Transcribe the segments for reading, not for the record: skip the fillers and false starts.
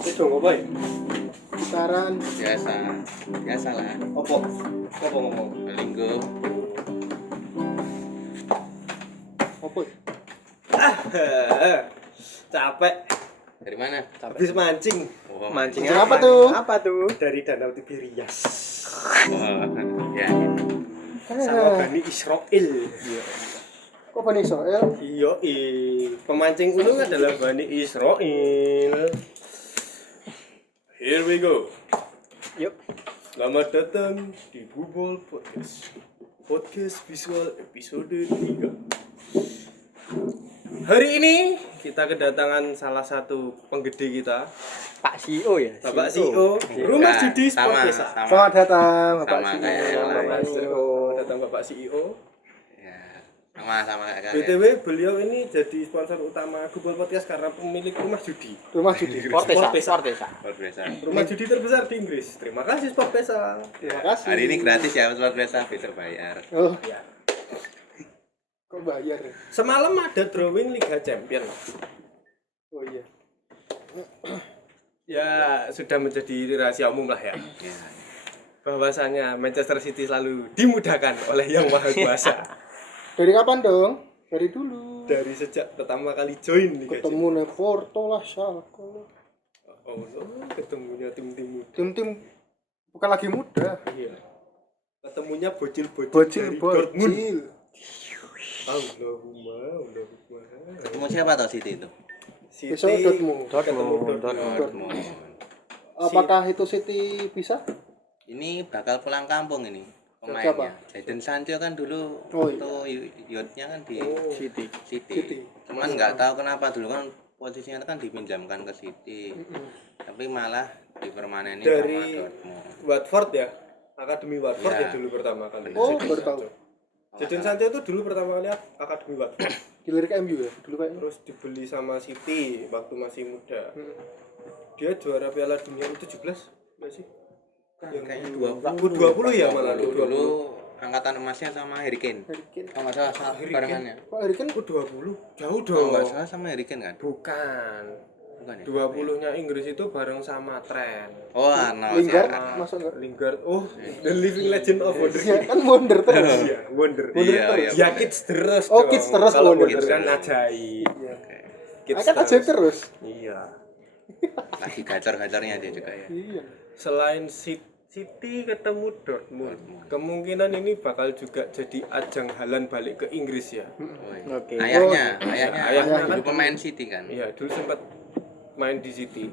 Itu apa ya? Gitaran. Biasa lah. Apa ngomong? Linggo. Apa? Capek. Dari mana? Habis mancing. Oh, Mancing Mancing apa tuh? Apa tuh? Dari Danau Tiberias. Oh, ya. Sama Bani Israel. Kok Bani Israel? Iya, pemancing ulung adalah Bani Israel. Here we go. Yuk. Selamat datang di Bubol Podcast. Podcast visual episode 3. Hari ini kita kedatangan salah satu penggede kita, Pak CEO ya? Bapak CEO Rumah Judi Sport sama, Desa. sama. Selamat datang Bapak Sama CEO. kayak yang lain. Bapak CEO, datang Bapak CEO. Ya, sama kayak BTW beliau ini jadi sponsor utama Bubol Podcast karena pemilik rumah judi. Rumah judi. Sportesa. luar biasa. Rumah judi terbesar di Inggris. Terima kasih Sport Desa. Terima kasih. Hari ini gratis ya, luar biasa, besok bayar. Oh, Ya. kok bayar? Semalam ada drawing Liga Champion. Oh iya. Ya sudah menjadi rahasia umum lah ya. Ya. Bahwasanya Manchester City selalu dimudahkan oleh Yang Maha Kuasa. Dari kapan dong? Dari dulu. Dari sejak pertama kali join Liga Champions. Ketemu nih Porto lah, Schalke. Oh no, ketemunya tim-tim muda. Tim-tim bukan lagi muda. Iya. Ketemunya bocil-bocil Bocil dari Dortmund. bocil. Allahumma. Ketemu siapa tau Siti itu? Besok Dortmund. Ketemu Dortmund. Dortmund. Apakah itu City bisa? Ini bakal pulang kampung ini Siapa? pemainnya. Jadon Sancho kan dulu Oh, waktu youth-nya kan di Oh. City. City. Cuman nggak tahu kenapa dulu kan posisinya kan dipinjamkan ke City. Mm-mm. Tapi malah dipermanenin Dari- sama Dortmund. Watford ya. Akademi Watford Ya. ya dulu pertama kali. Oh, Jadon baru tahu. Sancho. Jadon Sancho itu dulu pertama kali Akademi Watford. Dilirik MU ya dulu kayaknya. Terus dibeli sama City waktu masih muda. Mm. Dia juara Piala Dunia U17 enggak sih? Kayaknya U20 ya malah dulu angkatan emasnya sama Harry Kane. Harry Kane. Oh nggak salah Harry barengannya. Kok Harry Kane? U20 jauh Oh dong. nggak salah sama Harry Kane kan? Bukan. Bukan ya? 20-nya Inggris itu bareng sama Trent. Oh Arnold. Lingard siapa? masuk enggak? Lingard. Oh, The Living Legend of Wonder Iya, Kid. kan wonder terus. Iya, Wonder. Wonder Iya, terus. iya. Ya kids terus. Oh, dong. kids terus, Kalau Wonder Wonder kan terus. ajaib. Iya. Kids Kan aja terus. Iya. Lagi gacor-gacornya dia juga ya. Iya. Selain City ketemu Dortmund, kemungkinan ini bakal juga jadi ajang Haaland balik ke Inggris ya. Oh, iya. Oke. Ayahnya Dulu kan pemain City kan? Iya, dulu sempat main di City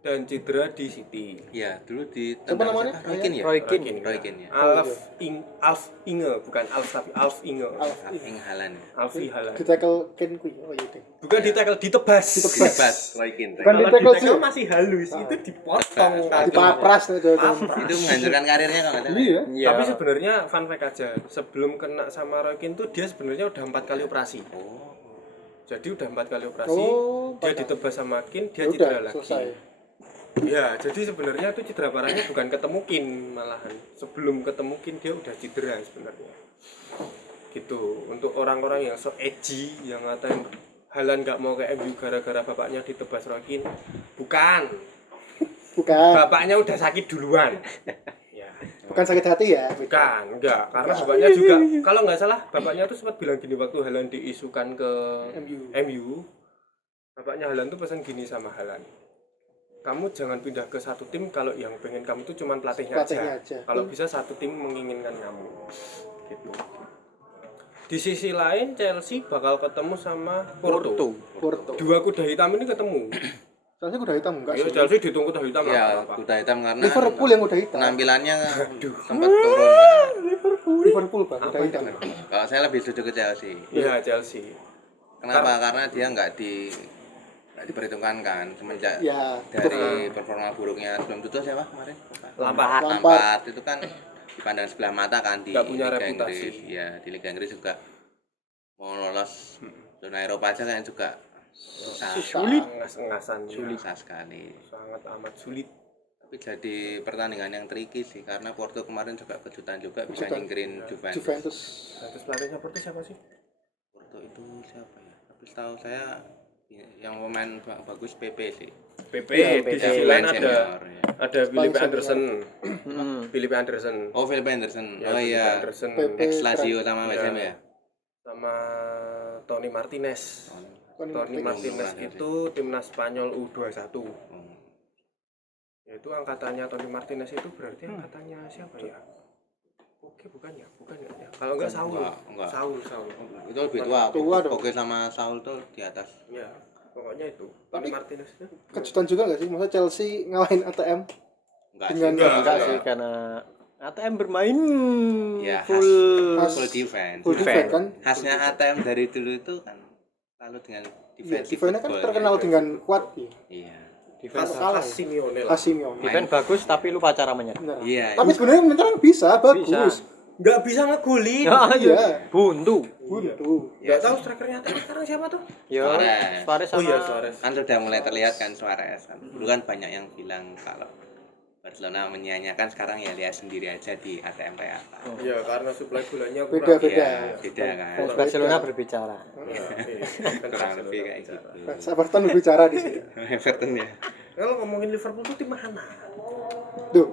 dan cedera di City. Iya, dulu di Siapa namanya? Roy Keane ya? Roy Keane. Roy Keane ya. Alf Inge, bukan Alf tapi Alf Inge. Ing Haaland. Alfie Haaland. Di tackle Kane kuwi. Oh iya deh. Bukan di tackle, ditebas. Bebas Roy Keane. Bukan Kalau di tackle di sih. tackle masih halus, itu dipotong. Di papras nih Jawa Itu menghancurkan karirnya kalau nggak salah. Iya. Iya. Tapi sebenarnya fun fact aja, sebelum kena sama Roy Keane tuh dia sebenarnya udah 4 kali operasi. Oh. Jadi udah 4 kali operasi, Oh, dia patah. ditebas sama Keane, dia Ya cedera udah lagi. selesai. Ya, jadi sebenarnya itu cedera parahnya bukan ketemu Keane malahan. Sebelum ketemu Keane dia udah cedera sebenarnya. Gitu. Untuk orang-orang yang so edgy yang ngatain Haaland nggak mau ke MU gara-gara bapaknya ditebas Roy Keane. Bukan. Bukan. Bapaknya udah sakit duluan. Ya. Bukan sakit hati ya. Bukan, enggak. Karena bapaknya juga kalau nggak salah bapaknya tuh sempat bilang gini waktu Haaland diisukan ke MU. Bapaknya Haaland tuh pesan gini sama Haaland. Kamu jangan pindah ke satu tim kalau yang pengen kamu itu cuma pelatihnya aja. Kalau bisa satu tim menginginkan kamu. Gitu. Di sisi lain Chelsea bakal ketemu sama Porto. Porto. Dua kuda hitam ini ketemu. Chelsea kuda hitam enggak Ayo sih? Chelsea dihitung kuda hitam Ya, apa? kuda hitam karena Liverpool yang kuda hitam. penampilannya sempat turun. Kan. Liverpool Bang, kuda hitam. Kalau saya lebih setuju ke Chelsea. Iya, Chelsea. Kenapa? Karena dia nggak diperhitungkan kan semenjak Ya, dari performa buruknya sebelum itu siapa kemarin? Lampard. Lampard itu kan dipandang sebelah mata kan di Nggak punya Liga reputasi. Inggris. Ya, di Liga Inggris juga mau lolos zona Eropa aja kan juga susah. Sulit. Ngas-ngasan. Susah sekali. Sangat amat sulit. Tapi jadi pertandingan yang tricky sih karena Porto kemarin juga kejutan juga bisa Kejutan. nyingkirin Juventus. Juventus. Terus pelatihnya Porto siapa sih? waktu itu siapa ya? Tapi setahu saya yang pemain bagus PP sih. PP Iya, di PP. sisi lain Senior, ada ya. Philip Spanyol Anderson. Hmm. Philip Anderson. Oh, Philip Anderson. Ya, Oh Philip iya. Anderson PP. Ex Lazio sama Iya. West Ham ya. sama Tony Martinez. Tony Martinez itu timnas Spanyol U21. Oh. Yaitu angkatannya Tony Martinez itu berarti angkatannya siapa ya? Oke, bukan ya? Kalau enggak Saul. Enggak. Saul. Itu lebih tua. Tua dong. Oke sama Saul tuh di atas. Ya, pokoknya itu. Tony Tapi- Martinez. Kejutan juga nggak sih? Masa Chelsea ngalahin ATM? Enggak Dengan- sih. Enggak sih karena ATM bermain Ya, full Full defense. Full defense kan? Khasnya ATM dari dulu itu kan selalu dengan Iya, defensive defense kan football, terkenal ya. dengan kuat ya. Iya. Defense Kalah. Simeone lah. Simeone. defense bagus tapi lupa cara menyerang. Benar. Iya. Tapi sebenarnya menyerang bisa, bagus. Enggak bisa ngegolin. Iya. Buntu. Buntu. Enggak tahu strikernya sekarang siapa tuh? Ya, Suarez. Suarez Oh sama iya, Suarez. Kan sudah mulai terlihat kan Suarez kan. Dulu kan banyak yang bilang kalau Barcelona menyanyiakan, sekarang ya lihat sendiri aja di ATM kayak apa. Iya, karena suplai gulanya Beda. Iya, beda kan. fans Barcelona berbicara. Kurang lebih kayak gitu. Everton berbicara di sini. Everton ya. Kalau ngomongin Liverpool tuh tim mana? Tuh,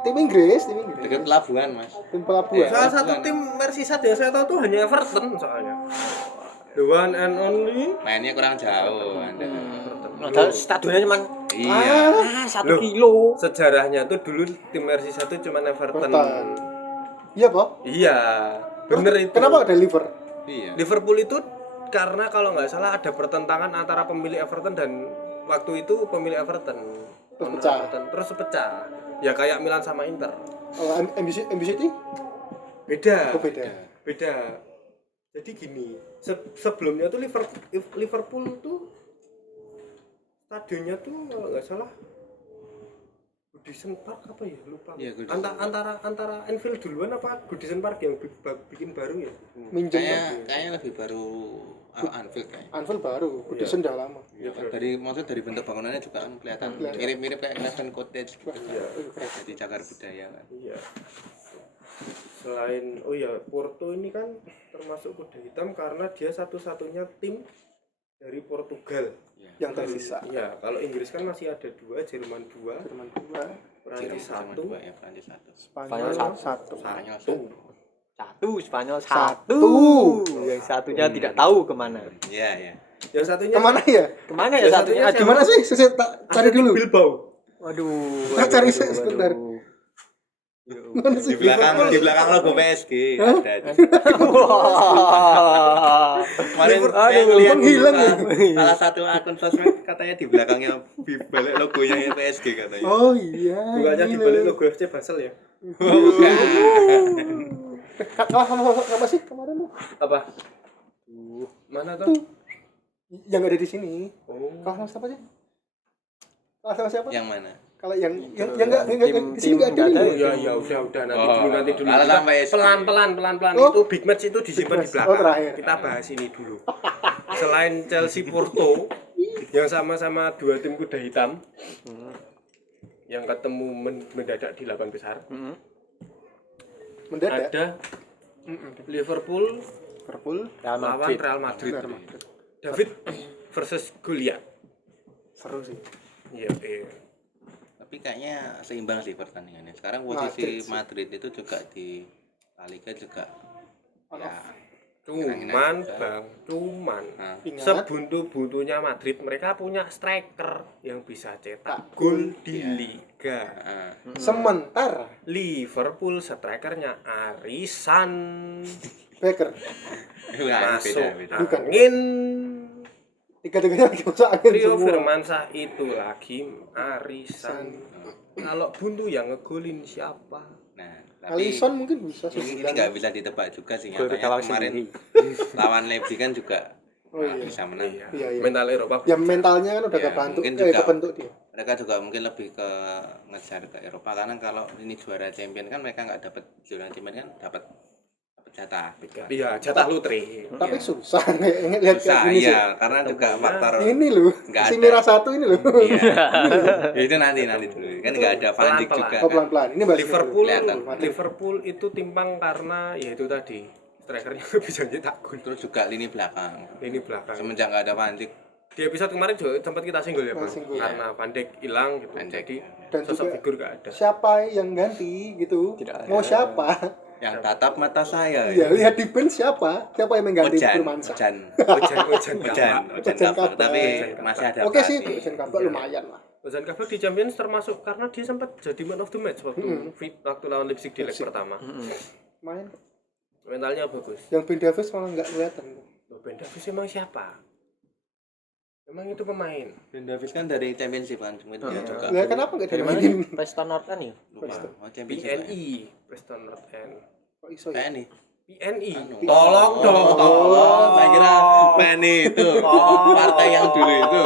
tim Inggris. Dekat pelabuhan, Mas. Tim pelabuhan. Salah satu tim Merseyside yang saya tahu tuh hanya Everton soalnya. The one and only. Mainnya kurang jauh Anda. Padahal stadionnya cuma Iya. 1 Loh. kilo. Sejarahnya tuh dulu tim Merseyside tuh cuma Everton. Everton. Iya, Pak. Iya, bener itu. Kenapa ada liver? Iya. Liverpool itu karena kalau nggak salah ada pertentangan antara pemilik Everton dan waktu itu pemilik Everton. Terus pecah. Everton. Terus pecah. Ya kayak Milan sama Inter. Oh, MU City? Beda. Oh, beda. Beda. Jadi gini, sebelumnya tuh Liverpool tuh stadionnya tuh kalau nggak salah Goodison Park apa ya, lupa. Iya, Goodison antara Anfield duluan apa Goodison Park yang bikin baru ya? Minjem. Kayaknya lebih baru Anfield kayaknya. Anfield baru, Goodison udah lama. Iya, Maksudnya dari bentuk bangunannya juga kan kelihatan mirip-mirip kayak Eleven Cottage gitu. Jadi cagar budaya kan. Iya. Selain Porto ini kan termasuk kuda hitam karena dia satu-satunya tim dari Portugal. Yang tersisa. Iya, kalau Inggris kan masih ada 2, Jerman 2, Jerman 2, Prancis 1, Ya, Prancis 1. Spanyol Spanyol 1. Spanyol 1, Spanyol 1. Satu. Yang satunya tidak tahu kemana. Iya, iya. Yang satunya Kemana ya? Kemana ya Yang satunya? satunya Gimana sih? Saya tak cari dulu. Bilbao. Waduh. Tak cari sebentar. Di belakang logo PSG ada. Kemarin saya ngeliat menghilang ya? salah satu akun sosmed katanya di belakangnya di balik logonya PSG katanya. Oh iya. Bukannya di balik logo FC Basel ya? Bukan. Kalah sama apa sih kemarin tuh? Apa? Mana tuh? Yang ada di sini. Oh. Kalah sama siapa sih? Kalah sama siapa? Yang mana? Kalau yang enggak di sini enggak ada. Oh ya udah nanti dulu. Kalau Kita sampai pelan-pelan Oh. itu big match itu disimpan di Big match. belakang. Oh, terakhir. Kita bahas ini dulu. Selain Chelsea Porto yang sama-sama dua tim kuda hitam yang ketemu mendadak di 8 besar. Mendadak. Ada Liverpool Real lawan Madrid. Real Madrid. Real Madrid. David versus Goliath. Seru sih. Iya. Tapi kayaknya seimbang sih pertandingannya. Sekarang posisi Madrid itu juga di La Liga juga ya Cuman Nah. Ingat. sebuntu-buntunya Madrid mereka punya striker yang bisa cetak gol di Liga. Sementara Liverpool strikernya Alisson Becker masuk Bukan. angin. tiga-tiganya lagi masuk angin Rio semua. Firmansyah itu lagi Alisson. Kalau buntu yang ngegolin siapa? Nah, tapi Alisson mungkin bisa sih. ini nggak bisa ditebak juga sih Gol nyatanya gawang kemarin sendiri. lawan Leipzig kan juga Oh iya. bisa menang. Iya. Iya. Mental Eropa. Ya mentalnya kan udah Ya, kebentuk, mungkin juga. kebentuk dia. Mereka juga mungkin lebih ke ngejar ke Eropa karena kalau ini juara champion kan mereka nggak dapat juara champion kan dapat jatah. Iya, jatah lotre. Tapi Iya. susah lihat Susah, kayak gini sih. iya, karena juga faktor Ini loh, Nggak si ada. merah satu ini loh. iya. Ya, itu nanti dulu kan nggak ada Van Dijk Pelan-pelan. juga Oh kan. pelan-pelan. Ini bahas Liverpool Kelihatan. Liverpool itu timpang karena ya itu tadi strikernya bisa nyetak gol. Terus juga lini belakang. Ini belakang. Semenjak nggak ada Van Dijk, Di episode kemarin juga sempat kita singgul ya, Bang. Singgul. Karena Van Dijk hilang gitu. Van Dijk. Jadi Dan sosok juga figur gak ada. siapa yang ganti gitu? Tidak ada. Mau siapa? yang tatap mata saya. Iya, lihat di bench siapa? Siapa yang mengganti Ojan, Firmansyah? Ojan, Ojan Ojan Ojan Kabak. Kabak. Tapi Ojan masih ada. Oke sih, pelatih. Ojan Kabak lumayan lah. Ozan Kabak di Champions termasuk karena dia sempat jadi man of the match waktu lawan Leipzig di leg pertama. Main. Mentalnya bagus. Yang Ben Davies malah nggak kelihatan. Loh, Ben Davies emang siapa? Emang itu pemain. Ben Davies kan dari Championship kan, cuma dia juga Lah kenapa nggak Dari mana dimainin? sih? Preston North End ya? lupa. Oh, Championship. PNI, Preston North End. Kok iso ya? PNI. PNI. Anu. Tolong dong, Oh, tolong. saya kira PNI itu partai yang dulu itu.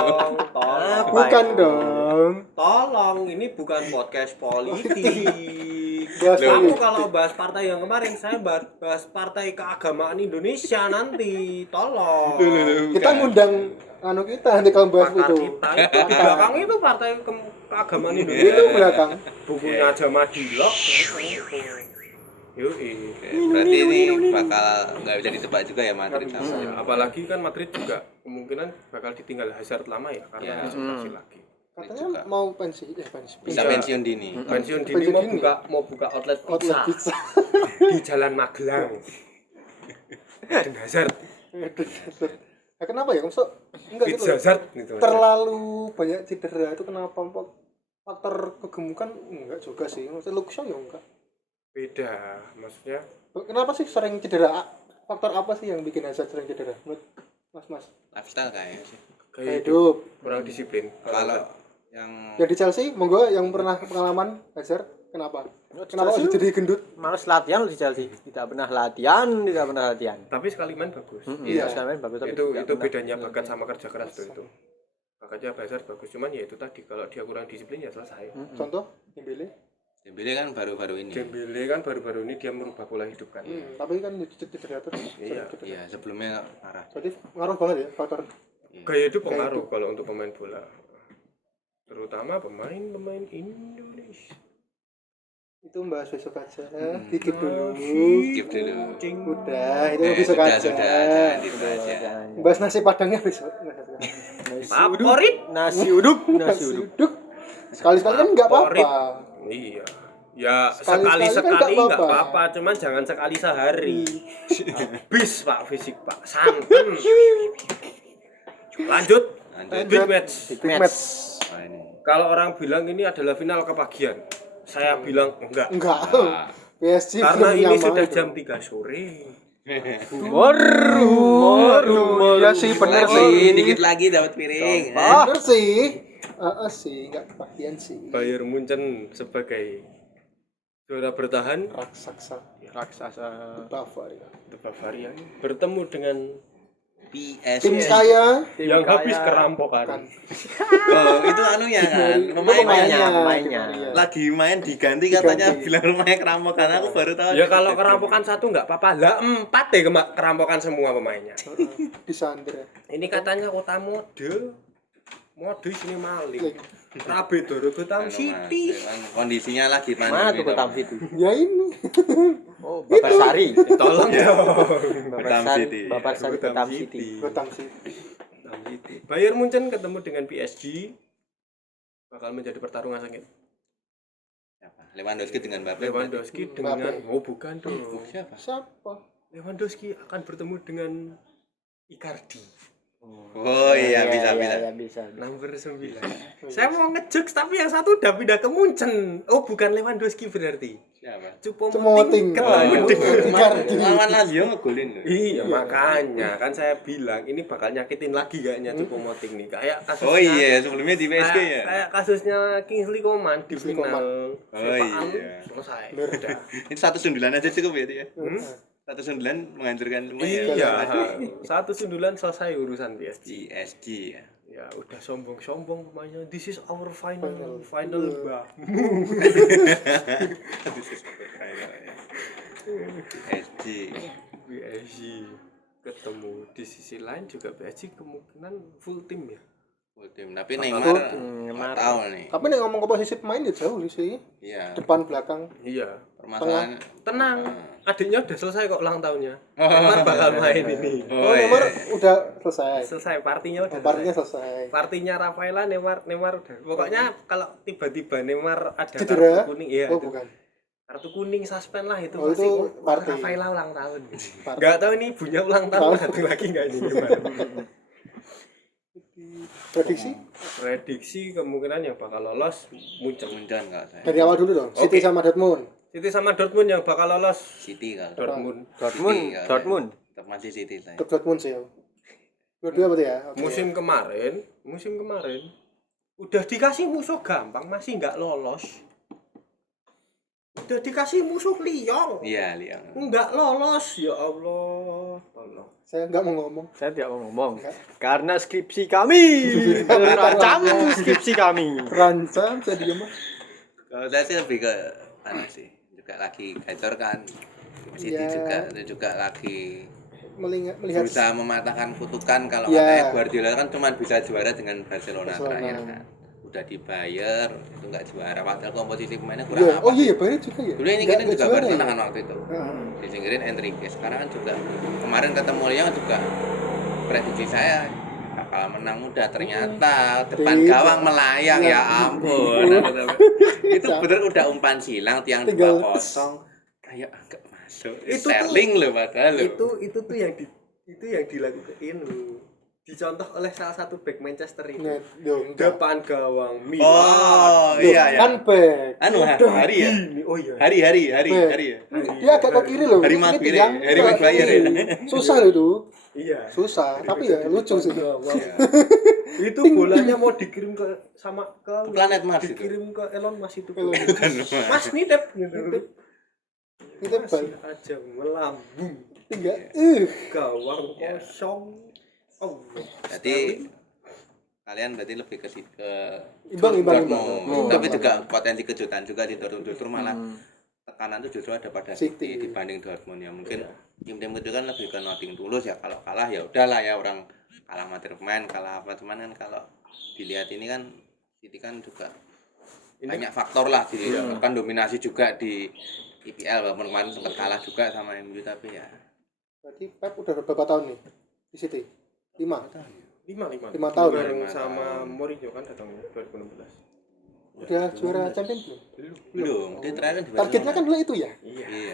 Tolong. Bukan dong. Tolong, ini bukan podcast politik. Bahas Kamu politik. kalau bahas partai yang kemarin, saya bahas partai keagamaan Indonesia nanti. Tolong. Kita ngundang anu kita nanti kalau bahas Pakar itu. kita itu di belakang itu partai keagamaan Indonesia. Itu belakang. Bukunya aja Madilog. Yoi. Berarti ini bakal nggak bisa ditebak juga ya Madrid sama. Ya, apalagi kan Madrid juga kemungkinan bakal ditinggal Hazard lama ya karena Ya. resolusi lagi. Katanya mau pensi, pensi. Bisa Iya. pensiun dini. Pensiun dini Pensiun dini. mau buka outlet Outlet pizza pizza. di Jalan Magelang. Dan Hazard, Nah, kenapa ya? Maksud enggak gitu. pizza loh. Hazard gitu. Terlalu banyak cedera itu kenapa faktor kegemukan enggak juga sih. Maksudnya Luke Shaw ya enggak. Beda, maksudnya Kenapa sih sering cedera? Faktor apa sih yang bikin Hazard sering cedera? Menurut Mas. Lifestyle kayaknya sih. kayak Hidup. kurang disiplin. Kalau yang Yang di Chelsea, monggo yang pernah pengalaman Hazard, kenapa? Kenapa Chelsea jadi gendut? Males latihan di Chelsea. Tidak pernah latihan. Tapi sekali main bagus. Iya. Sekarang bagus tapi Itu tidak itu pernah. bedanya bakat sama kerja keras tuh itu. Bakatnya Hazard bagus, cuman ya itu tadi kalau dia kurang disiplin ya selesai. Contoh, Dembele. Dembele kan baru-baru ini. Dembele kan baru-baru ini dia merubah pola hidup kan. Tapi kan cedera terus. Iya. Cedera. Iya, sebelumnya parah. Berarti ngaruh banget ya faktor. Gaya itu pengaruh kalau untuk pemain bola. Terutama pemain Indonesia. Itu bahas besok aja. Dikit dulu. Skip dulu. Udah, itu besok sudah, aja. jangan dibahas ya. Bahas nasi padangnya besok. Favorit. Nasi uduk. Uduk. Sekali-sekali kan enggak Favorit. apa-apa. Iya. Ya Sekali-sekali kan sekali-sekali nggak nggak apa-apa. apa-apa, cuman jangan sekali sehari. Habis Pak fisik Pak. Santen. Lanjut. Big match. Big match. Nah, ini. Kalau orang bilang ini adalah final kepagian, saya bilang enggak. Enggak. Nah, PSG Karena belum ini nyaman sudah itu. jam 3 sore. Iya sih, bener lagi, sih. dikit lagi dapat piring. Bener sih. Sih, enggak kepagian sih. Bayern Munchen sebagai juara bertahan Raksasa Raksasa. Bavaria. The Bavaria bertemu dengan PSG. Tim saya yang kaya. habis kerampokan. kan. Oh, itu anunya kan. Pemainnya. Lagi main diganti katanya bilang rumahnya kerampokan. Aku baru tahu. Ya kalau kerampokan satu nggak apa-apa, lah 4 deh kerampokan semua pemainnya. Disandra. Ini katanya kota mode sini maling. Rabe Doro Gotham City. Memang kondisinya lagi Mana tuh Gotham toh. City? Ya ini. Oh, Babarsari. Tolong dong. Gotham City. Babarsari Gotham City. Gotham City. Gotham City. Bayern Munchen ketemu dengan PSG bakal menjadi pertarungan sengit. Siapa? Lewandowski dengan Mbappe. Lewandowski dengan bukan dong. Siapa? Siapa? Lewandowski akan bertemu dengan Icardi. Oh iya, bisa. Bisa. Nomor 9. Saya mau ngejokes tapi yang satu udah pindah ke Munchen. Oh, bukan Lewandowski berarti. Siapa? Cemoting. ketemu dengan Icardi. Lawan Lazio ngegolin loh. Iya, makanya kan saya bilang ini bakal nyakitin lagi kayaknya Choupo-Moting nih. Kayak kasusnya Oh iya, sebelumnya di PSG ya. Kayak kasusnya Kingsley Coman di Kingsley final. Oh Sepaan, iya. selesai. Udah. Itu 1-9 aja cukup ya dia. Hmm? 1-9 menghancurkan semua Iya, ya. satu sundulan selesai urusan PSG. PSG ya. Ya udah sombong-sombong pemainnya. This is our final bah. PSG. PSG ketemu di sisi lain juga PSG kemungkinan full tim ya. Full tim. Tapi Takut. Neymar Neymar. tahu nih. Tapi nek ngomong komposisi pemain ya jauh sih. Iya. Depan belakang. Iya. Permasalahannya Tenang. Adiknya udah selesai kok ulang tahunnya. Neymar bakal main ini. Oh, Neymar udah selesai. Selesai partinya udah. Partinya selesai. selesai. Partinya Rafaela Neymar udah. Pokoknya kalau tiba-tiba Neymar ada Cedera? kartu kuning, iya Oh, itu. bukan. Kartu kuning suspend lah itu Oh, pasti itu party. Rafaela ulang tahun. Party. Enggak tahu ini ibunya ulang tahun satu lagi enggak ini gimana. Prediksi Prediksi kemungkinan yang bakal lolos Munchen. Muncan kalau saya. dari awal dulu dong. City Oke. sama Dortmund. City sama Dortmund yang bakal lolos. City kalau. Dortmund. Dortmund, City kalau Dortmund. saya. Tetap masih City saya. Untuk Dortmund sih. Dua-dua berarti ya. Oke. Musim kemarin udah dikasih musuh gampang masih nggak lolos. Udah dikasih musuh Lyon Iya, lihat. nggak lolos, ya Allah. Tolong. Saya nggak mau ngomong. Saya tidak mau ngomong Enggak. karena skripsi kami terancam skripsi kami. Rancang saya diem mah. Kalau saya sih lebih ke sih. Juga lagi gacor kan. City Iya. juga lagi Melihat berusaha mematahkan kutukan kalau Iya. katanya Guardiola kan cuma bisa juara dengan Barcelona Barcelona. terakhir kan. Udah dibayar itu nggak juara padahal komposisi pemainnya kurang Iya. apa. Oh iya, Bayern juga ya. Dulu ini Nggak- kita nggak juga juara Barcelona ya? kan waktu itu. Heeh. Disingkirin Enrique. Sekarang kan juga kemarin ketemu Lyon juga prediksi saya bakal menang mudah ternyata depan Iya. gawang melayang ya ampun. Itu bener udah umpan silang tiang Tinggal- 2-0 kayak agak masuk. Itu Sterling loh padahal loh. Itu tuh yang dilakukan dicontoh oleh salah satu back Manchester itu. Nah, dong. enggak. Depan gawang Milan. Oh Loh, iya ya. Kan back. Anu Udah hari ya. gini. Oh iya. Hari ya. Dia agak ke kiri loh. Harry Ini Maguire, tiang. Harry Maguire ya. Susah loh itu. Iya. Susah, tapi ya lucu sih. Gawang. Iya. Itu bolanya mau dikirim ke Planet Mars itu. dikirim ke Elon Musk itu. Elon Mas nitip gitu. Itu bal. Masih aja melambung. Tiga. Gawang Iya. kosong. Oh. Berarti kalian berarti lebih ke Imbang. Dortmund. Tapi juga potensi kejutan juga di Dortmund justru malah tekanan itu justru ada pada City. City dibanding Dortmund ya mungkin tim-tim itu kan lebih ke nothing tulus ya kalau kalah ya udahlah ya orang kalah materi pemain kalah apa cuman kan kalau dilihat ini kan City kan juga banyak faktor lah kan dominasi juga di IPL walaupun kemarin sempat kalah juga sama MU tapi ya Berarti Pep udah berapa tahun nih di City? 5. 5 5 tahun. bareng 5 sama tahun. Mourinho kan datangnya 2016. Udah juara champion belum? belum dia terakhir kan di Targetnya kan Barcelona. dulu itu ya. Iya. Iya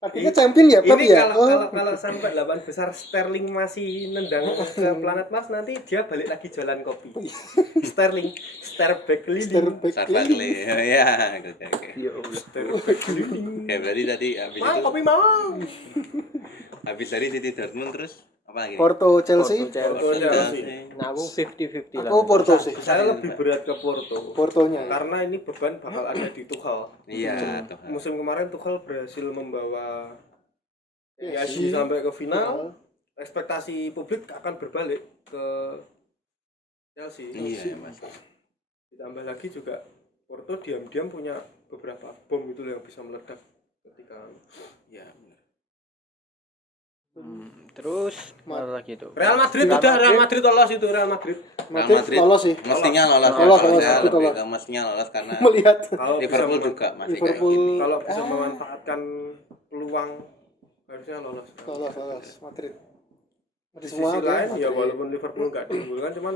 Targetnya champion ya, Pep Ini ya. kalau sampai 8 besar Sterling masih nendang ke planet Mars nanti dia balik lagi jualan kopi. Sterling, Starback keliling. Starback Barkley ya oke Ya Allah, Starback keliling. oke berarti tadi habis Mau itu kopi mau. habis dari City Dortmund terus apa lagi Porto Chelsea. Porto Chelsea. Nah, aku 50-50 lah. Aku Porto sih. Saya lebih berat ke Porto. Portonya. Ya. Karena ini beban bakal ada di Tuchel. iya tuh Musim kemarin Tuchel berhasil membawa PSG PSG sampai ke final. Ekspektasi publik akan berbalik ke Chelsea. iya mas Ditambah lagi juga Porto diam-diam punya beberapa bom itu yang bisa meledak ketika iya Terus mana lagi tuh? Real Madrid udah Real Madrid lolos itu Real Madrid. Madrid lolos sih. mestinya lolos Lolos, kalau lolos, saya itu lebih lolos. ke mestinya lolos karena Melihat Kalau Liverpool bisa, juga masih Liverpool. kayak gini kalau bisa memanfaatkan peluang harusnya lolos. lolos Madrid. Di Semua sisi ada lain ya Madrid. walaupun Liverpool nggak diunggulkan cuman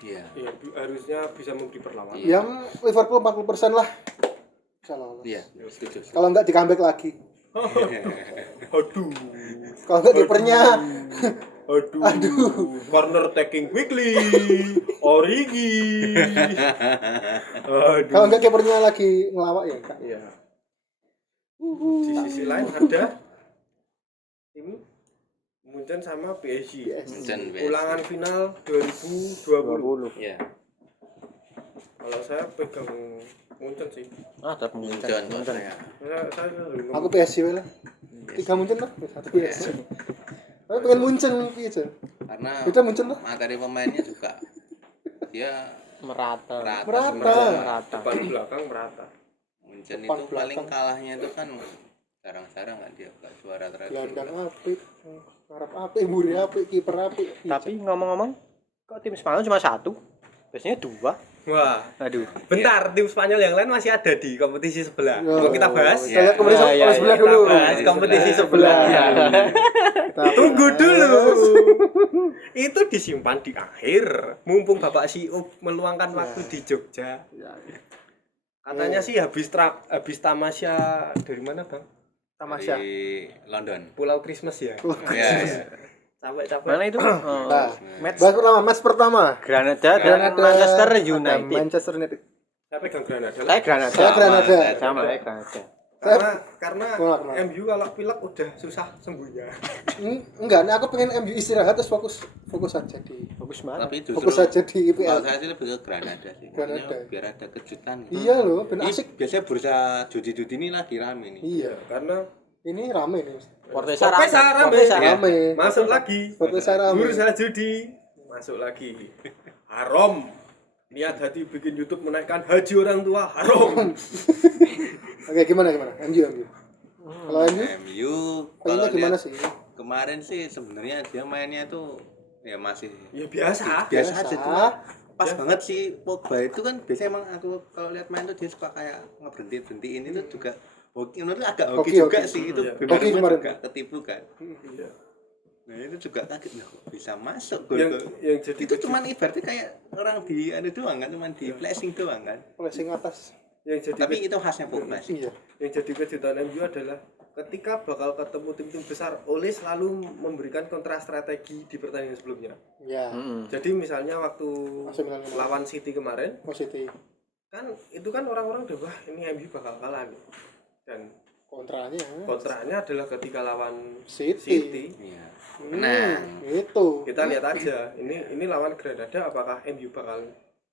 iya ya harusnya bisa memberi perlawanan. Yang Liverpool 40% lah. Bisa lolos. iya setuju Kalau enggak di comeback lagi. Aduh. Kalau enggak kipernya Aduh. Corner taking quickly. Origi. Aduh. kalau enggak kipernya lagi ngelawak ya enggak. Iya. Di sisi lain ada tim Munchen sama PSG. Munchen Ulangan final 2020. 20. iya Kalau saya pegang Munchen sih. Ah, tetap Munchen Munchen. ya Saya lebih Aku PSG lah. 3 Munchen lah, satu PSG. Tapi pengen Munchen gitu. karena Kita Munchen lah. materi pemainnya juga dia Merata. Merata. depan belakang merata. Munchen Depan itu paling belakang. kalahnya itu kan jarang-jarang kan dia gak juara terakhir Gelandang apik, ngarep apik, mburi apik, kiper apik. Tapi ngomong-ngomong, Kok tim Spanyol cuma 1? Biasanya 2. Wah, Aduh. bentar, tim Spanyol yang lain masih ada di kompetisi sebelah. Oh, Mau kita bahas? Kita lihat kompetisi Iya, sebelah iya, dulu. Kita bahas kompetisi sebelah. Kita Tunggu bahas. dulu. Itu disimpan di akhir. Mumpung Bapak CEO meluangkan waktu di Jogja. Ya, Katanya sih habis tamasya dari mana, Bang? Tamasya. Di London. Pulau Christmas ya. Iya. Capek-capek. Mana itu? Oh, Nah, match match pertama. Granada dan Granada, Manchester ada United. Manchester United. Saya pegang Granada. Saya Granada. Saya Granada. Sama ya Granada. Karena Kenapa? MU kalau pilek udah susah sembuhnya. Enggak, nah aku pengen MU istirahat terus fokus aja di Bagus banget. Tapi justru fokus aja di kalau IPL. saya sih lebih ke Granada sih. Granada. Maksudnya biar ada kejutan. Iya loh, ben Ini asik. biasanya bursa judi-judi ini lagi rame nih. Iya, Karena ini rame nih. Fortesa Fortesa rame. Fortesa Iya. Rame. masuk lagi. Fortesa rame. Bursa judi masuk lagi. Haram. Niat hati bikin YouTube menaikkan haji orang tua haram. Oke, gimana? MU. Kalau MU, MU pengennya kalau gimana lihat sih? kemarin sih sebenarnya dia mainnya tuh ya masih Ya biasa. biasa aja cuma pas Biasa. banget sih Pogba itu kan biasanya emang aku kalau lihat main tuh dia suka kayak ngeberhentiin itu juga hoki menurut agak hoki Hoki, juga hoki. sih itu Iya. benar Hoki kemarin. juga ketipu kan. Iya. Nah itu juga kaget loh kok bisa masuk Yang gol. yang jadi Itu cuman ibaratnya kayak orang di anu doang kan cuman di flashing doang kan. Flashing atas. yang jadi Tapi itu khasnya Pogba sih. Iya. yang jadi kejutan MU adalah ketika bakal ketemu tim-tim besar, Ole selalu memberikan kontra strategi di pertandingan sebelumnya. Ya. Jadi misalnya waktu AC Milan kemarin. lawan City kemarin, Positif. kan itu kan orang-orang udah wah ini MU bakal kalah nih. Dan Kontranya. kontranya adalah ketika lawan City. Iya. Hmm, Menang. Itu. kita lihat aja ini lawan Granada apakah MU bakal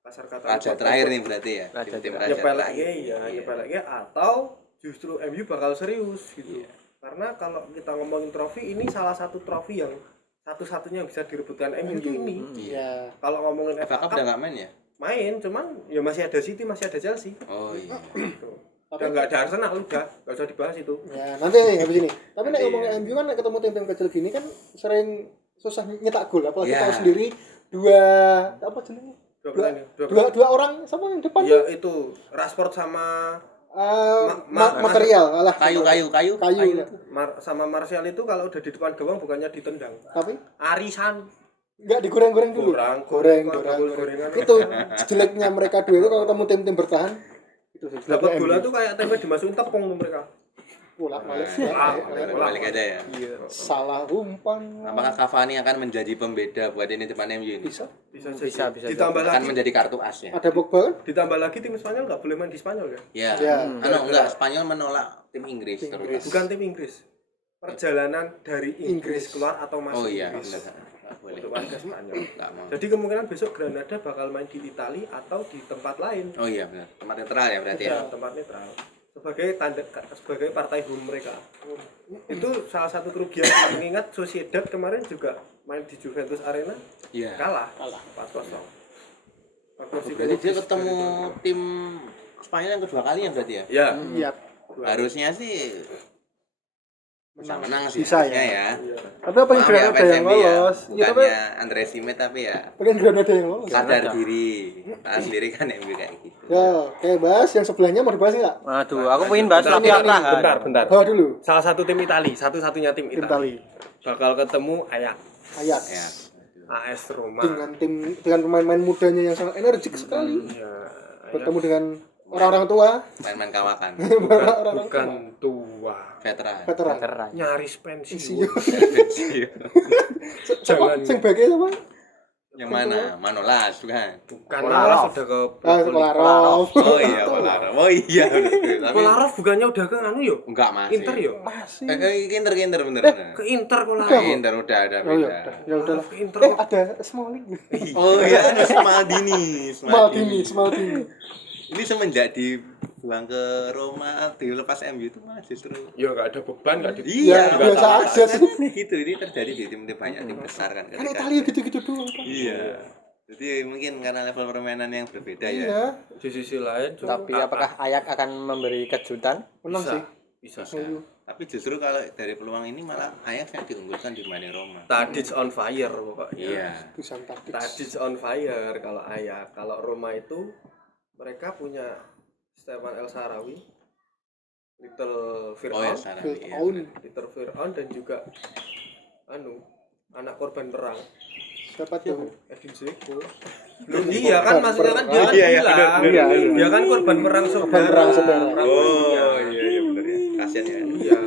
kasar kata Raja terakhir nih berarti ya. Raja Tim terakhir. raja nyepeleknya terakhir. ya Iya. nyepeleknya atau justru MU bakal serius gitu. Iya. Karena kalau kita ngomongin trofi ini salah satu trofi yang satu-satunya yang bisa direbutkan MU itu ini. Iya. Kalau ngomongin FA Cup udah nggak main ya? main, cuman ya masih ada City, masih ada Chelsea. Oh iya. Gitu. Udah nggak ada Arsenal, udah nggak usah dibahas itu. Ya, nanti habis ini. Tapi nek Nanti, ngomongin MU kan nek ketemu tim-tim kecil gini kan sering susah nyetak gol, apalagi Ya. tahu sendiri dua apa jenenge? Dua orang sama yang depan Ya tuh. itu Rashford sama Material alah. Kayu. Kayu. sama Martial itu kalau udah di depan gawang bukannya ditendang, Tapi arisan. enggak digoreng-goreng dulu. Goreng. Gorengan. Itu jeleknya mereka dua itu kalau ketemu tim-tim bertahan itu sih. Dapat jeleknya bola MU. tuh kayak tempe dimasukin tepung tuh mereka. Bola males Nah, ya. balik aja ya. Salah umpan. Apakah Cavani akan menjadi pembeda buat ini depan MU ini? Bisa. Bisa. Bisa. Ditambah Akan lagi menjadi kartu as ya? Ada Pogba kan? ditambah lagi tim Spanyol nggak boleh main di Spanyol ya. Ya. Ya. Enggak, Spanyol menolak tim Inggris Tim terutama. Inggris. Bukan tim Inggris. Perjalanan dari Inggris Inggris. keluar atau masuk Oh iya, Inggris enggak boleh. untuk warga Spanyol. Enggak mau. Jadi kemungkinan besok Granada bakal main di Italia atau di tempat lain. Oh iya benar. Tempat netral ya berarti ya. Ya, tempat netral. Sebagai partai home mereka. Itu salah satu kerugian. Mengingat Sociedad kemarin juga main di Juventus Arena Iya. kalah 4-0. Berarti dia ketemu tim Spanyol yang kedua kali ya berarti ya? Ya. Iya. Harusnya sih bisa menang sih Bisa harusnya ya. Iya. Tapi apa yang Maaf ya Granada yang PSMB ya. lolos? Ya, tapi Bukannya Andre Sime tapi ya pengen Granada yang lolos. sadar diri. Tahu sendiri kan MU kayak gitu. Ya, oke, bahas yang sebelahnya mau dibahas enggak? Aduh, aku pengen bahas Bentar, Raffi Artahan. bentar. Bawa dulu. Salah satu tim Italia, satu-satunya tim Tim Italia. Itali. Bakal ketemu Ajax, Ajax. Ya. AS Roma. Dengan pemain-pemain mudanya yang sangat energik sekali. Ya, Bertemu dengan orang-orang tua, Main-main kawakan. orang-orang bukan tua, Veteran. veteran. Veteran. nyaris pensiun. Siapa? Jangan. Sing bagi apa? Yang mana? Manolas bukan? Bukan Kolarov. sudah ke Kolarov. Oh iya, Kolarov. Oh iya. bener. Tapi Kolarov bukannya udah ke anu yo? enggak masih. Inter yo? Masih. Inter bener. Ke Inter Kolarov. Inter udah ada Oh iya, beda. ya udah. Ke Inter. Ada Smalling. Oh iya, ada Maldini. Maldini. Ini semenjak dibuang ke Roma, dilepas MU itu mah justru Ya enggak ada beban, enggak di. Iya, biasa aja sih. gitu. Ini terjadi di tim-tim banyak tim besar kan. Kan ketika- Italia gitu-gitu doang. Pak. Iya. Jadi mungkin karena level permainan yang berbeda ya. Iya, Di sisi lain juga Tapi apakah Ajax akan memberi kejutan? menang Bisa. sih. Bisa. Tapi justru kalau dari peluang ini malah Ajax yang diunggulkan dibanding Roma. Tadic on fire pokoknya. Iya. Tulisan taktik. Tadic on fire kalau Ajax. Kalau Roma itu mereka punya Stefan El Shaarawy, Little Oh Fir'aun, ya, Sarawi. Iya, Fir'aun. benar. Little Fir'aun dan juga anak korban perang Siapa tuh? Edin Dzeko. Loh, iya kan maksudnya kan dia kan Iya, iya, bilang Iya, iya. dia kan korban perang saudara. perang saudara. Perang Oh dunia. iya benar ya. Kasian ya. Iya.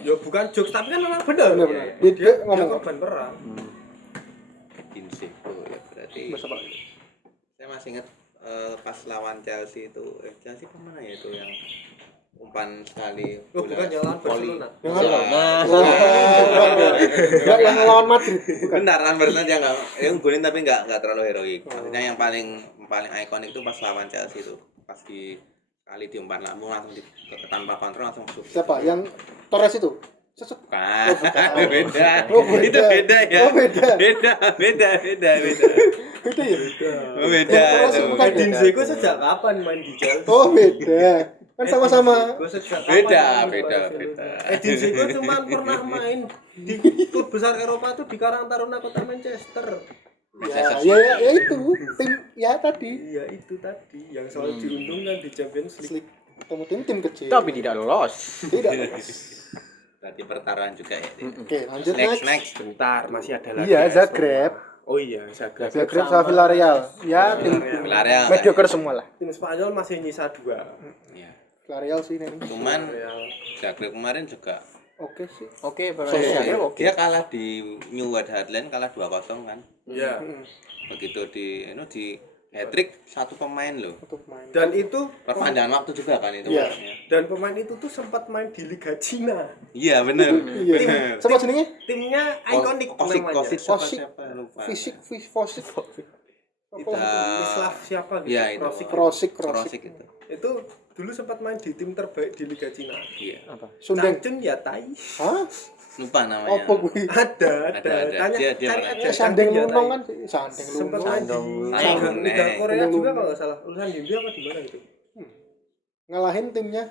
Ya bukan jokes tapi kan memang benar. Benar-benar. Dia, Dia dia ngomong. korban perang. Inseko ya berarti. Masa Pak? Saya masih ingat pas lawan Chelsea itu Chelsea kemana ya itu yang umpan sekali Oh, bola bukan yang lawan volley. Barcelona. Yang Bukan. Enggak yang lawan Madrid. Bukan. Benar kan Barcelona dia nggak golin tapi nggak terlalu heroik. Maksudnya yang paling ikonik itu pas lawan Chelsea itu pas di kali diumpan lambung langsung tanpa kontrol langsung masuk. Siapa? Yang Torres itu? Sesut. Bukan. Oh, bukan. Beda. Oh, beda. Itu beda ya. Oh, beda. Beda. Beda ya? Oh, beda. Torres tuh. bukan. Edin Dzeko sejak kapan main di Chelsea? Oh, beda. Kan sama-sama. Dzeko sejak Beda, kapan main di beda, Barcelona? beda. Edin Dzeko cuma pernah main di klub besar Eropa tuh di Karang Taruna Kota Manchester. Ya itu tim ya tadi Iya itu tadi yang selalu diuntungkan di Champions League. ketemu tim kecil. Tapi tidak lolos. Tidak. Berarti pertaruhan juga ya. Oke, lanjut Next. Bentar, masih ada lagi. Iya, AS Zagreb. Roma. Oh iya, Zagreb. Zagreb sama Villarreal. Ya, tim Villarreal. mediocre semua lah. Tim Spanyol masih nyisa 2. Iya. Villarreal sih ini. Cuman Real. Zagreb kemarin juga Oke sih. Oke, dia kalah di New White Hart Lane kalah 2-0 kan. Iya. Begitu di hat-trick satu pemain loh. Untuk main. Dan itu Perpanjangan waktu juga kan itu. Iya. maksudnya. dan pemain itu tuh sempat main di Liga Cina. Iya benar. Iya. Siapa jenenge? Timnya ikonik Kosik namanya. Kosik Kosik. siapa lupa. Fisik. Kita Mislav siapa gitu? Iya, itu. Krosik. Krosik. itu. Itu dulu sempat main di tim terbaik di Liga Cina. Iya. Apa? Sundeng. Tangcun ya tai. Hah? Lupa namanya. Apa gue? Ada. Ada. Tanya, Dia cari pernah. aja. Sandeng Tangcun ya Lunong tai. kan sih. Sandeng Sempat Lunong. main di Sandeng Liga Lunong. Korea Sandeng juga Lunong. kalau nggak salah. Urusan India apa di mana gitu? Ngalahin timnya.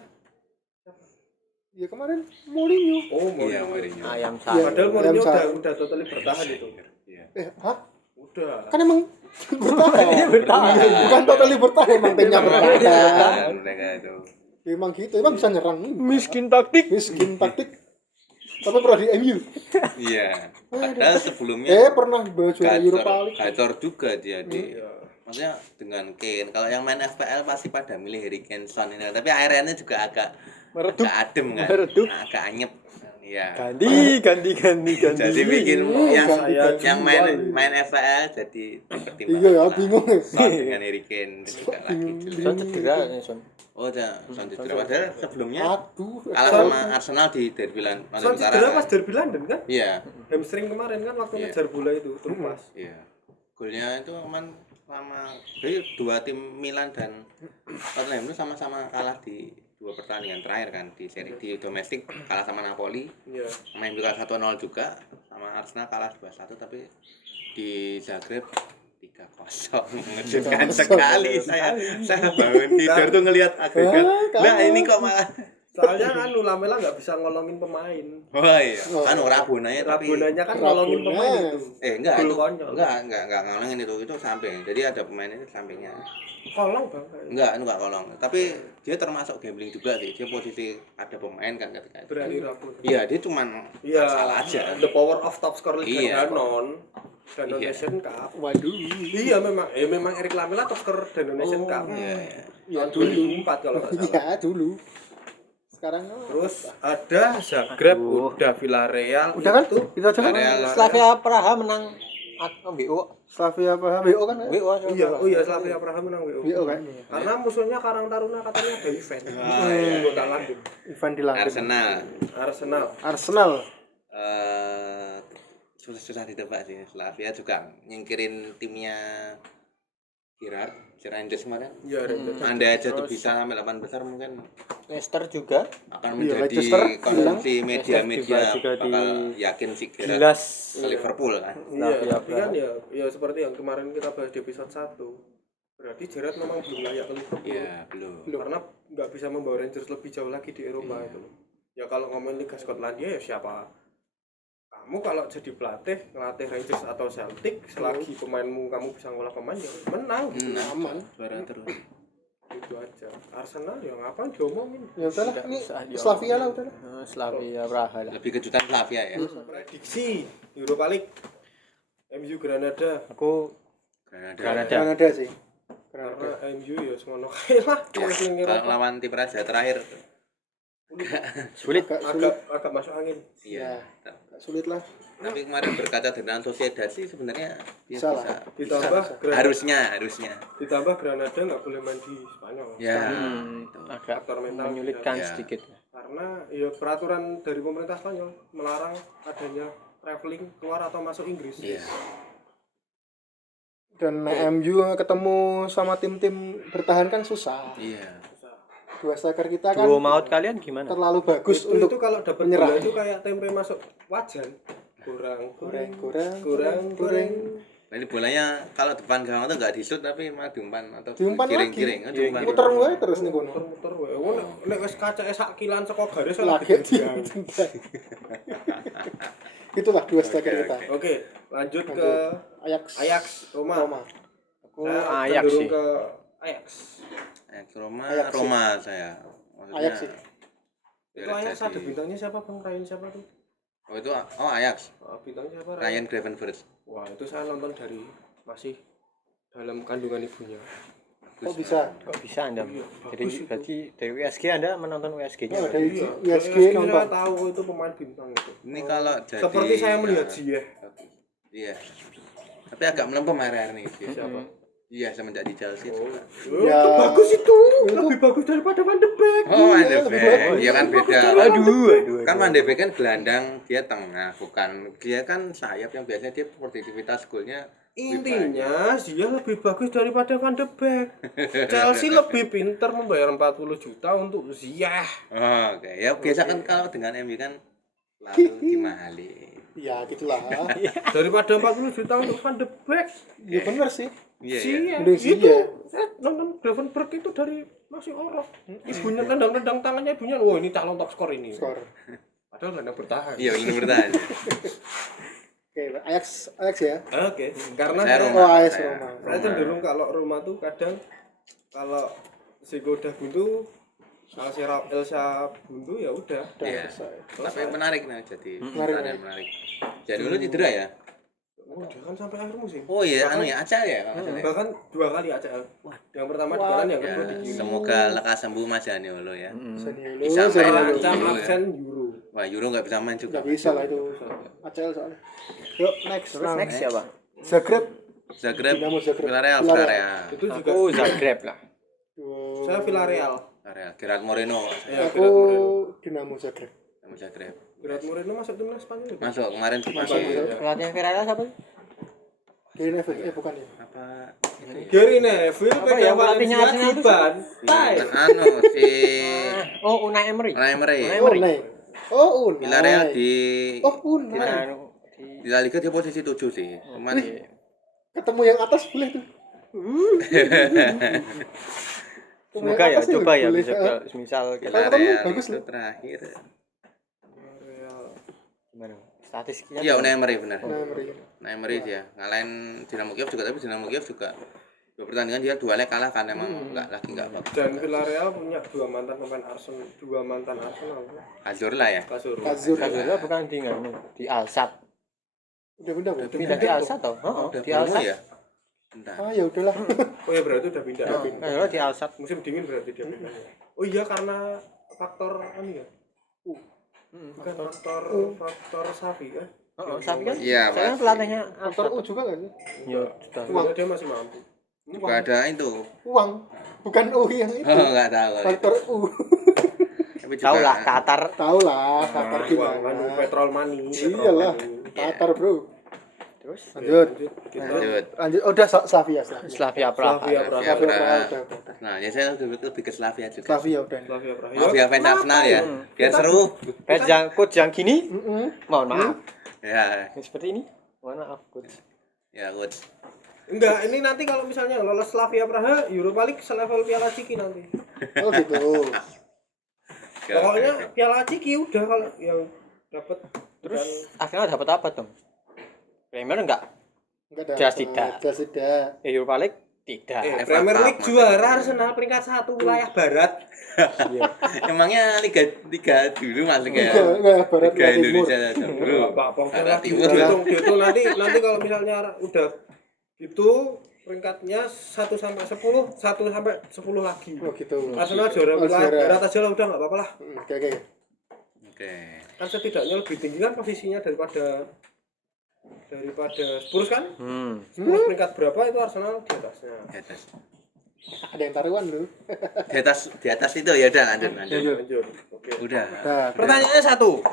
Ya kemarin Mourinho. Oh, Iya, Mourinho. Mourinho. Ayam Iya. sayur. Padahal Mourinho Ayam sayur. udah totally bertahan itu. Iya. Hah? Udah. Kan emang bertahan. Bertahan. Bukan totally bertahan, emang timnya bertahan. Mereka itu. Ya, emang gitu, emang bisa nyerang. Miskin taktik. Miskin taktik. Tapi pernah di MU. Iya. Padahal sebelumnya Pernah bawa juara Europa League. gacor juga dia di. Iya. Maksudnya dengan Kane. Kalau yang main FPL pasti pada milih Harry Kane, Son ini. Tapi akhirnya juga agak adem kan. Meredup. Agak anyep. Iya. Ganti. Jadi bikin yang main FPL jadi Iya ya, bingung. Son dengan Harry Kane itu juga lagi jelek. Son cedera nih, Son. Oh, Son cedera. Padahal sebelumnya Aduh. kalah sama Arsenal di derby London Son Utara. cedera kan? pas derby London kan? Iya. Hamstring kemarin kan waktu Iya. ngejar bola itu terlepas. Iya. Golnya itu aman sama jadi dua tim Milan dan Tottenham itu sama-sama kalah di dua pertandingan terakhir kan di seri di domestik kalah sama Napoli, Iya. sama MU kalah 1-0 juga, sama Arsenal kalah 2-1 tapi di Zagreb 3-0 mengejutkan sekali saya bangun tidur tuh ngelihat agregat. Nah, ini kok malah Soalnya kan Lamela nggak bisa ngolongin pemain. oh iya, kan Rabonanya tapi Rabonanya kan ngolongin pemain itu. enggak Gol itu konyol. enggak ngolongin itu samping. Jadi ada pemain itu sampingnya. Kolong bang. Enggak kolong. Tapi dia termasuk gambling juga sih. Dia posisi ada pemain kan ketika itu. Berani Rabona. Iya, dia cuman Iya. salah aja. The power of top scorer Liga Iya. Danon. Danon Iya. Nation Cup. Waduh. Iya memang Erik Lamela top scorer Danon Nation Cup. Iya. Tahun 2004 kalau nggak salah. Iya, dulu. Sekarang Terus ada Zagreb, udah Villarreal. udah kan? Itu Itu aja kan? Villarreal. Slavia Praha menang BO. Slavia apa? BO kan? BO. iya, Slavia Praha menang WO. BO kan? Karena musuhnya Karang Taruna katanya ada event. Kota London. Event di London. Arsenal Arsenal. susah ditebak sih. Slavia juga nyingkirin timnya Rangers kemarin. Iya, Rangers. Andai aja tuh bisa sampai 8 besar mungkin Leicester juga. akan Iya, menjadi Leicester konsumsi media-media juga bakal yakin si Gerrard Jelas. ke Liverpool kan. Iya, tapi kan ya seperti yang kemarin kita bahas di episode 1. berarti Gerrard memang belum layak ke Liverpool. Iya, belum. Karena nggak bisa membawa Rangers lebih jauh lagi di Eropa itu. Ya kalau ngomongin Liga Skotlandia ya siapa? Kamu kalau jadi pelatih ngelatih Rangers atau Celtic, selagi pemainmu kamu bisa ngolah pemain ya menang. Aman. Juara terus. Itu aja. Arsenal ya ngapain diomongin? Ya udahlah, Tidak ini usah diomongin. Slavia lah udah lah. Slavia Praha lah. Lebih kejutan Slavia ya. Prediksi Europa League. MU Granada. Aku Granada. Granada. Granada sih. Granada. Karena MU ya semono kae lah. Yang Kalau lawan tim raja terakhir Sulit. agak masuk angin. iya. Agak sulit lah. Tapi kemarin berkaca dengan Sociedad sih sebenarnya dia Bisa bisa. lah. Ditambah Granada, Harusnya. ditambah Granada nggak boleh main di Spanyol. Ya. Agak Faktor mental menyulitkan ya. sedikit. Karena ya peraturan dari pemerintah Spanyol melarang adanya traveling keluar atau masuk Inggris. Iya. Dan MU ketemu sama tim-tim bertahan kan susah. Iya. Dua striker kita kan Duo maut kalian gimana? terlalu bagus Itu untuk kalau dapat menyerang. bola itu kayak tempe masuk wajan. Kurang. Nah, ini bolanya kalau depan gawang tuh nggak disut tapi malah diumpan atau Diumpan giring-giring. lagi. Diumpan. Muter wae terus nih kono. Muter-muter wae. Oh nek wis kacake sak kilan saka garis Lagi ditendang. Itulah dua striker kita. Oke, lanjut ke Ajax Roma. Aku Saya Ajax cenderung sih. ke Ajax. Roma, Ajax sih. Roma saya. Maksudnya, Ajax sih. Itu Ajax ada bintangnya siapa Bang? Ryan siapa tuh? Oh itu Ajax. Bintangnya siapa? Ryan Gravenberch. Wah, itu saya nonton dari masih dalam kandungan ibunya. kok bisa? Kok bisa Anda? Iya, Jadi bagus itu. berarti dari USG Anda menonton USG-nya. Oh, dari Iya, USG saya nonton. tahu itu pemain bintang itu. Ini kalau jadi Seperti saya melihat Ziyech. Iya. Tapi agak melempem akhir-akhir nih. Dia. Siapa? Iya semenjak di Chelsea juga. Ya. Itu bagus itu. Lebih bagus daripada Van de Beek. Oh, Van de lebih Beek. bagus. Dia kan beda. Aduh. Kan Van de Beek kan gelandang, dia tengah, bukan dia kan sayap yang biasanya dia produktivitas golnya Intinya dia lebih bagus daripada Van de Beek. Chelsea lebih pintar membayar 40 juta untuk Ziyech. Oh, oke. Ya biasa kan kalau dengan MU kan lalu dimahali. Ya gitulah. Daripada 40 juta untuk Van de Beek. Ya bener sih. Iya. Ziyech Udah itu Ziyech. nonton Gravenberch itu dari masih orok. Ibunya tendang-tendang tangannya ibunya, wah ini calon top skor ini. Skor. Padahal nggak bertahan. Iya, belum bertahan. Oke, Ajax ya. Oke, karena Saya saya, Roma. Oh, Ajax Saya. Roma. saya cenderung kalau Roma tuh kadang kalau si udah buntu, kalau si Elsa buntu ya udah. Udah Iya. selesai. Tapi menarik nih jadi Menarik. pertandingan menarik. Jadi dulu cedera ya? Oh, dia kan sampai akhir musim. Oh iya, anu ya Acal ya kalau nggak salah ya? Bahkan 2 kali ACL. Yang pertama di kanan, yang Ya, kedua di kiri. semoga lekas sembuh Mas Zaniolo ya. Zaniolo, Bisa main Zaniolo. lagi. Terancam Euro ya. absen Euro. Wah, Euro nggak bisa main juga. Nggak bisa lah itu. ACL soalnya. Yuk, next. Terus next siapa? Zagreb. Zagreb, Dinamo Zagreb. Villarreal, Villarreal. Villarreal. Itu juga Aku Zagreb lah. saya Villarreal. Villarreal. Gerard Moreno. Ya, Aku Gerard Moreno. Dinamo Zagreb. Sama Zagreb. Gerard Moreno masuk timnas Spanyol itu. Masuk kemarin Masuk. masuk. Pelatih Villarreal siapa? Gary Neville, bukan ya? Apa itu ya? Gary Neville Apa ya, pelatihnya Valencia Arsenal itu Giban. Tai. Anu si Oh, Unai Emery. Unai Emery. Unai Oh, Emery. Unai. Oh, Unai. Villarreal di Oh, Unai. Anu, di di La Liga dia posisi 7 sih. Cuman Ketemu yang atas boleh tuh. Semoga ya, coba ya boleh. bisa misal kita Kalau ketemu, Villarreal bagus itu loh. terakhir. gimana? Statistiknya. Iya, Unai Emery benar. Unai Emery. Unai Emery dia ngalahin Dinamo Kiev juga, tapi Dinamo Kiev juga dua pertandingan dia 2 leg kalah kan emang nggak bagus. Dan Villarreal punya 2 mantan pemain Arsenal, 2 mantan Arsenal. Cazorla ya. Cazorla. Cazorla. Cazorla bukan di nganu, di Alsat. Udah pindah, Bu? Pindah di Alsat toh? Heeh, Udah di promo Alsat. ya. Bentar. Ah, ya udahlah. Oh ya berarti udah pindah. Cazorla di Alsat. Musim dingin berarti dia pindah. Oh iya karena faktor anu ya. Bukan faktor Safi kan? Heeh, Safi kan? Iya, Saya kan pasti. pelatihnya Faktor Alsat. U juga nggak sih? Ya, sudah. Uang. Dia masih mampu. Juga ada itu. Uang. Bukan U yang itu. Oh, nggak tahu. Faktor U. Tapi juga Tahu lah Qatar. Tahu lah, Qatar Uang, anu, gimana. petrol money. Iyalah, Qatar, Bro. Terus Lanjut. lanjut. Lanjut. Oh, udah Slavia. Slavia Praha. Slavia Praha. Slavia Slavia, Praha. udah. Nah, ya saya lebih ke Slavia juga. Slavia udah. Slavia Praha. Maaf ya fans Arsenal ya. Biar seru. Coach yang gini, mohon maaf. Ya, Seperti ini. Mohon maaf, coach. ya coach. Enggak, ini nanti kalau misalnya lolos Slavia Praha, Europa League selevel Piala Ciki nanti. Oh gitu. Pokoknya Piala Ciki udah kalau yang dapat. Terus akhirnya dapat apa dong? Premier enggak? Enggak ada. Jelas tidak. Jelas tidak. Europa League tidak. Premier League juara Arsenal peringkat 1 wilayah barat. Emangnya liga dulu masuk ya? Enggak barat Liga Timur. Indonesia aja dulu. Apa Barat Timur. Dihitung nanti kalau misalnya udah itu peringkatnya 1 sampai 10 lagi. Oh gitu. Arsenal juara wilayah barat aja lah udah enggak apa-apa lah. Oke oke. Oke. Kan setidaknya lebih tinggi kan posisinya daripada Spurs kan? Spurs peringkat berapa itu Arsenal di atasnya. Di atas. Ada yang taruhan lu. Di atas itu ya udah lanjut. Lanjut. Oke. Udah. Nah, Pertanyaannya satu.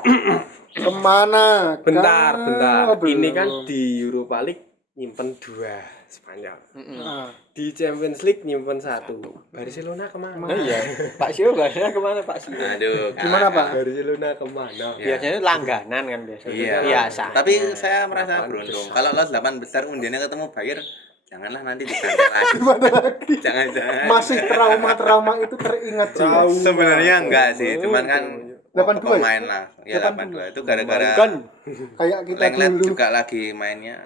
kemana? Bentar. Oh, belum. Ini kan di Europa League nyimpen 2 Spanyol. Nah, Di Champions League nyimpen 1. Barcelona kemana? Oh iya. Pak Sio biasanya kemana Pak Sio? Aduh. gimana Pak? Barcelona kemana? Ya. Biasanya langganan kan biasanya. Iya. Biasa. Tapi saya merasa beruntung. Kalau lolos 8 besar undiannya ketemu Bayer, janganlah nanti diganti lagi. Gimana lagi? Jangan. Masih trauma itu teringat sih. Sebenarnya enggak sih, cuman kan 82 pemain lah. Ya 82 itu gara-gara Kan Kayak kita Lenglet dulu. juga lagi mainnya.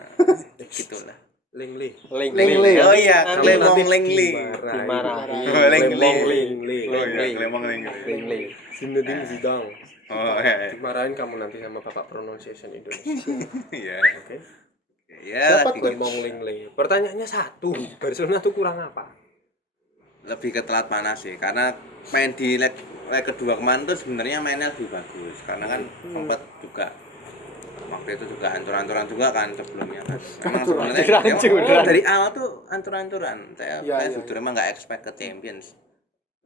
Gitulah. Lengli. Lengli. Oh iya, Nanti Lemong Lengli. dimarahi. Oh, Lengli. Lengli. Oh iya, Lemong Lengli. Lengli. Zinedine Zidane. Oh iya. Dimarahin kamu nanti sama Bapak Pronunciation Indonesia. Iya. Oke. Ya, Siapa lagi tuh? Lemong Lengli. Pertanyaannya satu. Barcelona tuh kurang apa? lebih ke telat panas sih, karena main di leg kedua kemarin tuh sebenarnya mainnya lebih bagus, karena kan sempat juga waktu itu juga hancur-hancuran juga kan sebelumnya kan. Memang sebenarnya Hancur-hancuran. dari awal tuh hancur-hancuran. Saya Iya, iya. jujur emang nggak expect ke Champions.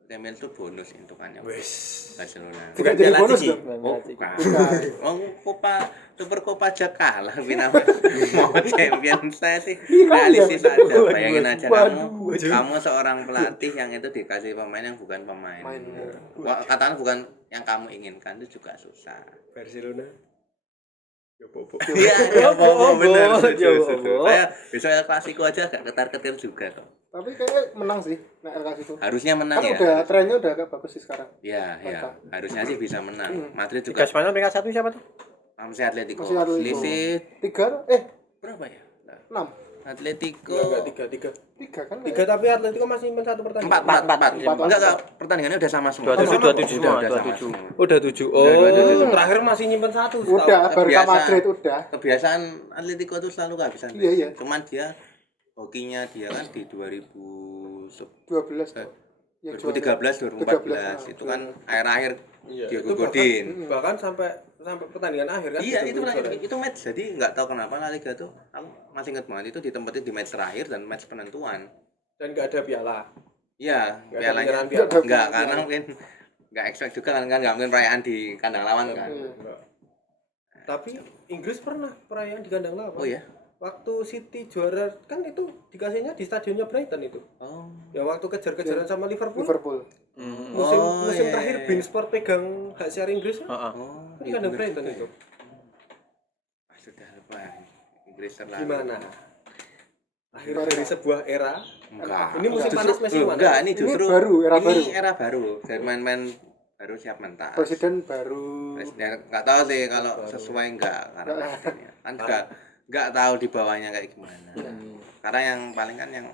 Champions itu bonus hitungannya. Wes. Barcelona. Tidak jadi Piala bonus Ciki. dong. Bukan. Oh, Super Copa aja kalah final mau Champions saya sih realistis aja. Bayangin aja kamu seorang pelatih yang itu dikasih pemain yang bukan pemain. Katakan bukan yang kamu inginkan itu juga susah. Barcelona. Yo bobo. Iya, benar. Bobo. Saya besok El Clasico aja agak ketar-ketir juga kok. Tapi kayaknya menang sih nah El Clasico. Harusnya menang Kan ya. udah trennya udah agak bagus sih sekarang. Iya, iya. Harusnya sih bisa menang. Madrid Liga juga Spanyol peringkat 1 siapa tuh? masih Atletico. Masih Atletico. Selisih 3 berapa ya? Nah, 6. Atletico Enggak 3 kan? 3 tapi Atletico masih nyimpen 1 pertandingan. empat. Empat. Enggak, pertandingannya udah sama semua. 27 Udah semua, sama 27. semua. Udah 7. Oh, terakhir masih nyimpen 1. Udah Barca Kebiasaan. Madrid udah. Kebiasaan Atletico tuh selalu kehabisan. Iya, iya. Cuman dia hokinya dia kan di 2013 12. Ya, 2014 itu kan akhir-akhir Diego Godin. Bahkan sampai pertandingan akhir kan. Iya, gitu, itu match. Jadi nggak tahu kenapa La Liga tuh aku masih ingat banget itu ditempatin di match terakhir dan match penentuan. Dan enggak ada piala. Iya, Nggak ada pialanya penyerahan piala. enggak, karena mungkin nggak expect juga kan nggak mungkin perayaan di kandang lawan kan. Enggak. Tapi Inggris pernah perayaan di kandang lawan. Oh ya. Waktu City juara kan itu dikasihnya di stadionnya Brighton itu. Oh. Ya waktu kejar-kejaran sama Liverpool. Liverpool. Musim iya, terakhir iya. Bein Sport pegang hak siar Inggris kan? Heeh. Oh, Di kandang Brighton itu. Sudah lupa. Inggris terlalu. Gimana? Akhir dari sebuah era. Enggak. Ini musim panas masih mana? Enggak, ini justru era ini baru. era baru. Dari main-main baru siap mentas. Presiden baru. Presiden nggak tahu sih kalau sesuai enggak karena presidennya. Kan juga nggak tahu di bawahnya kayak gimana. Karena yang paling kan yang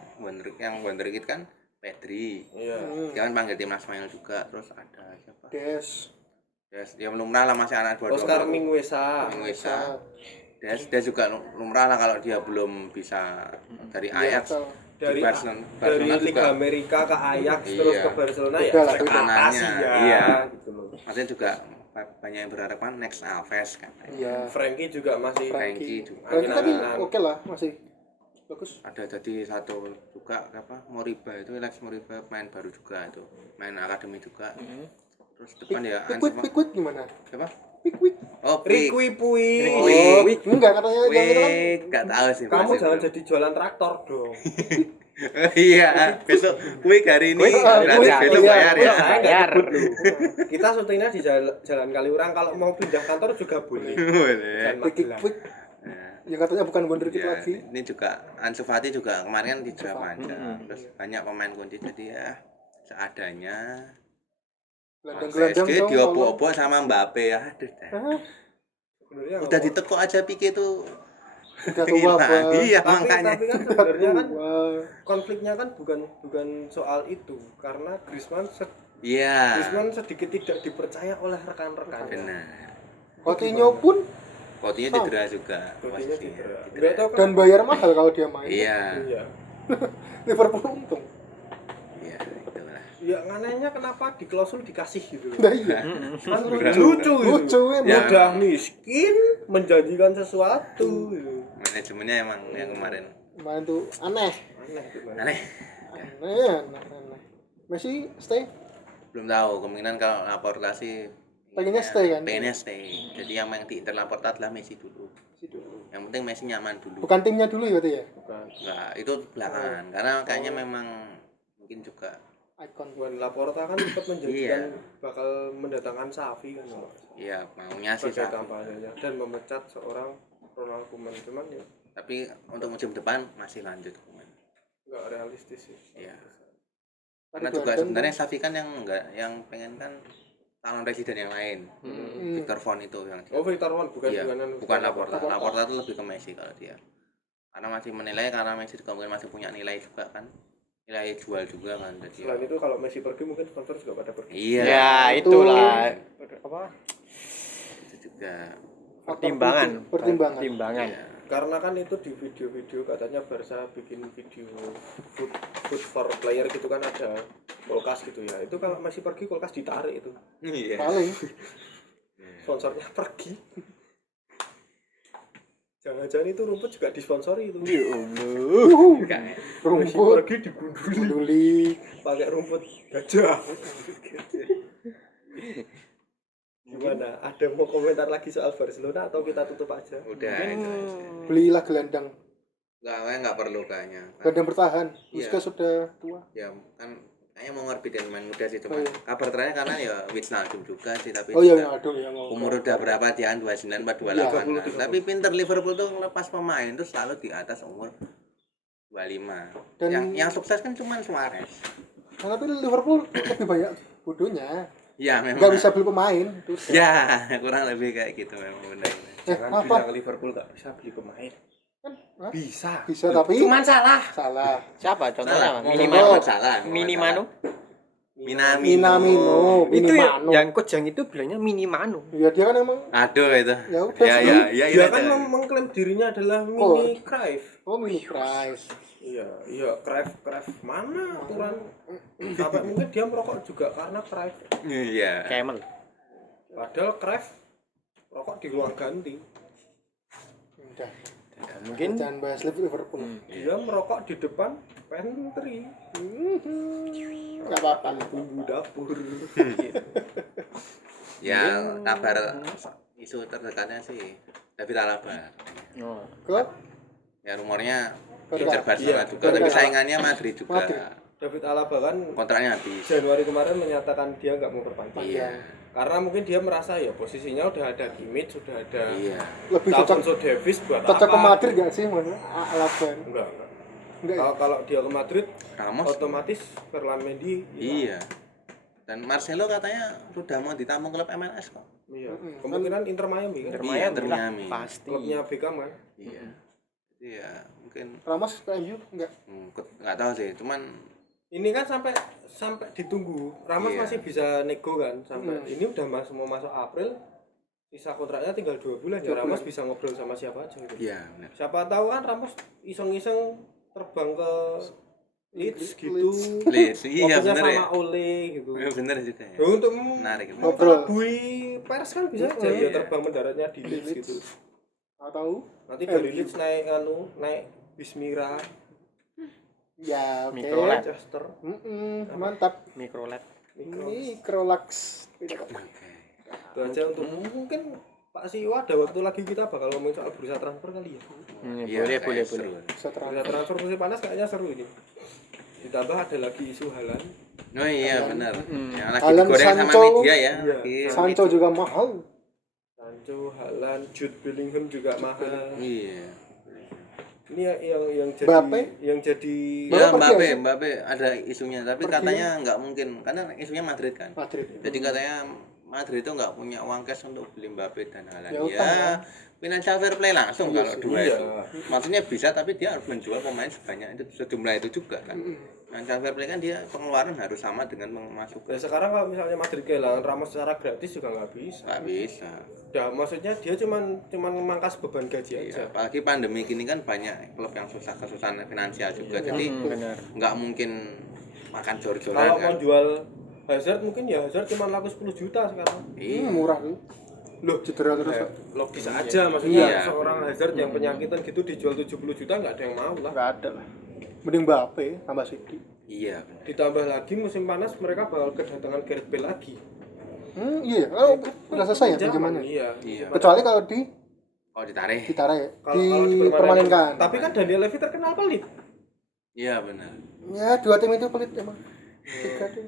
wonderkid kan Pedri. Iya. Dia kan panggil timnas Spanyol juga. Terus ada siapa? Des. Dia lumrah lah masih anak 22. Oscar Mingueza. Dia juga lumrah lah kalau dia belum bisa dari Ajax Dari Barcelona Liga juga. Amerika ke Ajax Iya. terus ke Barcelona ya Udah lah, ekspektasi ya. Iya. Gitu loh. Maksudnya juga banyak yang berharap kan next Alves kan. Iya. Frankie juga masih Frankie juga. Frankie tapi Angin-anginan. oke lah masih bagus. Ada tadi satu juga apa Moriba itu Alex Moriba main baru juga itu main akademi juga. Terus depan ya Pickwick gimana? siapa? Pickwick. Oh, Rikui Pui. Enggak katanya yang itu kan. Enggak tahu sih. Kamu Mas, jangan itu. jadi jualan traktor dong. Iya, besok Quick hari ini berarti besok bayar ya. Saya nggak nyebut loh. Kita syutingnya di Jalan Kaliurang, kalau mau pindah kantor juga boleh. Boleh. Dan Magelang. Pickwick. Nah, Ya katanya bukan wonderkid Ya, lagi. ini juga Ansu Fati juga kemarin kan di draft aja. Mm-mm. Terus banyak pemain kunci jadi ya seadanya. Gelandang-gelandang PSG dong. diopo-opo sama Mbappe ya. Aduh. Hah? Sebenarnya Udah ditekuk aja Pique tuh. Udah tua hilang. apa? Iya, tapi makanya. kan sebenarnya kan Wah. konfliknya kan bukan soal itu karena Griezmann Iya. sedikit tidak dipercaya oleh rekan-rekannya. Benar. Coutinho pun Coutinho cedera juga. Coutinho posisinya. cedera. Nggak tahu kan. dan bayar mahal kalau dia main. Iya. Iya. Liverpool untung. Iya, itulah. Ya anehnya kenapa di klausul dikasih gitu loh. Nah iya. Kan Berat. lucu gitu. Lucu Ya. Udah miskin menjanjikan sesuatu gitu. Manajemennya emang yang kemarin Main tuh aneh. Aneh gitu. aneh. Aneh. Messi stay. Belum tahu, kemungkinan kalau Laporta sih Pengennya stay kan? Pengennya stay. Jadi yang di Inter Laporta adalah Messi dulu. Yang penting Messi nyaman dulu. Bukan timnya dulu ya berarti ya? Bukan. Enggak, itu belakangan. Karena kayaknya memang mungkin juga Icon. Bukan Laporta kan sempat menjanjikan Iya. bakal mendatangkan Xavi kan iya maunya sih sebagai Xavi. kampanyenya dan memecat seorang Ronald Koeman cuman ya Tapi untuk musim depan masih lanjut Koeman. nggak realistis sih. Iya. Tadi Karena juga Brandon sebenarnya Xavi kan yang pengen kan calon presiden yang lain. Hmm. Victor Von itu yang Oh Victor Wan bukan iya, bukan bukan Laporta. Laporta. Laporta itu lebih ke Messi kalau dia. Karena masih menilai karena Messi juga mungkin masih punya nilai juga kan. Nilai jual juga kan. Jadi Selain itu kalau Messi pergi mungkin sponsor juga pada pergi. iya. Ya, itulah apa? Itu juga Pertimbangan. Pertimbangan. iya. Karena kan itu di video-video katanya Barca bikin video food for player gitu kan ada kulkas gitu ya. Itu kalau Messi pergi kulkas ditarik itu. Iya. Paling. Sponsornya pergi. Jangan-jangan itu rumput juga disponsori itu. Ya Allah. Messi Rumput. pergi digunduli Peduli. pakai rumput gajah. Gimana? Ada mau komentar lagi soal Barcelona atau kita tutup aja? Udah itu aja. Belilah gelandang. Enggak perlu kayaknya. Gelandang bertahan. Iya. Busquets sudah tua. Ya kan kayaknya mau ngorbitin main muda sih Oh, cuman iya. kabar terakhir karena ya Wijnaldum juga sih tapi Oh iya, juga aduh ya mau. umur udah berapa dia 29 apa 28 Iya, kan. Tapi pinter Liverpool tuh ngelepas pemain tuh selalu di atas umur 25. Dan- yang sukses kan cuman Suarez. Nah, tapi Liverpool lebih banyak bodohnya. Ya memang. Nggak bisa beli pemain. Terus Ya, kurang lebih kayak gitu memang benar. Jangan apa? bilang Liverpool nggak bisa beli pemain. Hah? Bisa. Bisa tapi Cuman salah. salah. Siapa contohnya? Salah. Apa? Minimano salah. Minimano. Minamino. Itu Minimano. yang coach yang itu bilangnya Minimano. Ya dia kan emang Aduh itu. Ya udah Ya sih. ya Dia ya. kan mengklaim dirinya adalah mini Cruyff. mini price. Iya, Cruyff mana aturan? Sampai mungkin dia merokok juga karena Cruyff. Iya. Camel. Padahal Cruyff rokok di ruang ganti. Udah. Mungkin Jangan bahas Liverpool. Dia merokok di depan pantry. Enggak apa-apa. Bumbu dapur. Ya kabar isu terdekatnya sih David Alaba. oh. Klub Ya rumornya Barca. Inter Barcelona Iya, juga, tapi Barca. saingannya Madrid juga. Madrid. David Alaba kan Kontraknya habis. Januari kemarin menyatakan dia nggak mau perpanjang. Iya. Karena mungkin dia merasa ya posisinya udah ada Kimmich, sudah ada Iya. lebih cocok Alfonso Davies buat cocok apa? ke Madrid enggak sih mana? Alaban. Enggak. Enggak. Ya? Kalau dia ke Madrid Ramos. otomatis Ferland Mendy Iya. Dan Marcelo katanya sudah mau ditampung klub MLS kok. iya. Kemungkinan Inter Miami kan. Inter Iya, Miami Inter lah, Miami. pasti. Klubnya Beckham kan. Iya. Jadi ya mungkin Ramos ke MU enggak? nggak tahu sih, cuman Ini kan sampai ditunggu. Ramos Iya. masih bisa nego kan sampai ini udah mau masuk April. Sisa kontraknya tinggal 2 bulan ya. 2 Ramos bulan. bisa ngobrol sama siapa aja gitu. iya benar. Siapa tahu kan Ramos iseng-iseng terbang ke Leeds gitu. Leeds, iya Ngobrolnya benar ya. sama Ole gitu. Iya benar juga ya. Ya, untuk Menarik. mengelabui pers kan bisa aja Iya. dia terbang mendaratnya di Leeds gitu. Atau Nanti dari Leeds naik Bismira, ya oke. Mikrolet. Manchester. Mantap. Mikrolet. Mikrolax. Oke. Itu aja untuk mungkin Pak Siwa ada waktu lagi kita bakal ngomongin soal bursa transfer kali ya. Iya, boleh, kayak boleh, seru. boleh. Bisa Bursa terang. transfer musim panas kayaknya seru ini. Ditambah ada lagi isu Haaland. Oh iya benar. Yang lagi Haaland, digoreng sama Sancho. media ya. Iya. Lagi Sancho juga mahal. Sancho, Haaland, Jude Bellingham juga mahal. Iya. Ini yang jadi Mbappe? yang jadi Ya Bapak pergi Mbappe ada isunya, tapi Pergi. katanya nggak mungkin karena isunya Madrid kan. Madrid. Jadi katanya Madrid itu nggak punya uang cash untuk beli Mbappe dan Haaland. Ya, utang, Ya, financial fair play langsung Iya kalau sih. dua Iya. itu. Maksudnya bisa, tapi dia harus menjual pemain sebanyak itu, sejumlah itu juga kan. Financial fair play kan dia pengeluaran harus sama dengan Ya pemasukan. sekarang kalau misalnya Madrid kehilangan Ramos secara gratis juga nggak bisa. Nggak bisa. Ya, maksudnya dia cuman memangkas beban gaji Iya, aja. apalagi pandemi gini kan banyak klub yang susah kesusahan finansial juga. Jadi Benar. nggak mungkin makan jor-joran Kalau kan. mau jual Hazard mungkin ya Hazard cuma laku 10 juta sekarang. Iya. Murah tuh. Loh, Cedera terus. eh, logis aja maksudnya Iya. seorang Hazard yang penyakitan gitu dijual 70 juta nggak ada yang mau lah. Enggak ada lah. Mending Mbappe tambah City. Iya. benar. Ditambah lagi musim panas mereka bakal kedatangan Gareth Bale lagi. Iya. Oh, udah selesai ya Pinjaman, pinjamannya. Iya. Iya. Kecuali kalau Kalau ditarik. ditarik, Kalau dipermanenkan. Tapi kan Daniel Levy terkenal pelit. Iya benar. Ya, dua tim itu pelit emang. Tiga tim.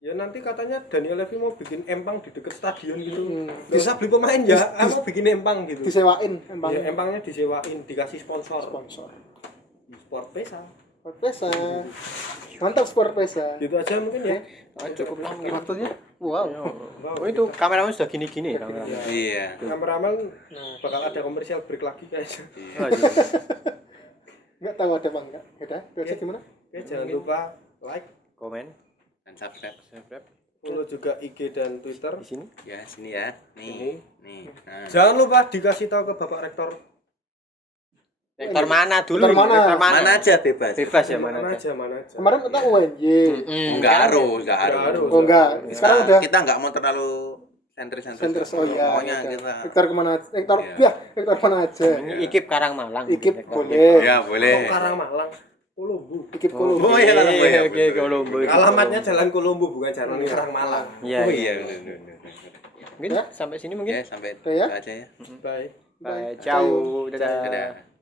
Ya nanti katanya Daniel Levy mau bikin empang di dekat stadion gitu. Hmm. Nggak usah beli pemain ya, aku bikin empang gitu. Disewain emang. Ya, empangnya disewain, dikasih sponsor. Sponsor. Sport Pesa. Sport Pesa. Mantap Sport Pesa. Gitu aja mungkin ya. Cukup lah mungkin. Waktunya. Wow. Oh itu kameramen sudah gini-gini kameramen. Iya. Kameramen bakal ada komersial break lagi kayaknya. Aduh. Enggak tahu ada apa enggak. Udah, biasa gimana? Oke, jangan lupa like, Komen, Dan subscribe. subscribe follow juga IG dan Twitter. di sini. Ya sini ya. Nih. Nih. Nah. Jangan lupa dikasih tahu ke Bapak Rektor. Rektor mana dulu? Rektor mana? Rektor Mana aja bebas. Bebas ya Mana mana aja, mana aja. Kemarin kita UNY. Enggak harus, enggak harus. Nggak harus. Oh enggak. Sekarang udah Kita enggak mau terlalu sentris-sentris. center. Oh iya. Pokoknya iya. kita. Hektar kemana? Hektar Iya. ya, hektar mana aja. Ini Ikip Karangmalang. Ikip Rektor. boleh. Ya boleh. Kok Karangmalang, Kolombo. Ikip Kolombo. Oh iya Kolombo ya. Oke, Kolombo. Alamatnya Jalan Kolombo bukan Jalan Karangmalang. Iya. Oh iya. iya benar. Mungkin sampai sini mungkin. Ya sampai Udah ya? aja ya. Bye. Bye. Ciao. Dadah. Dadah.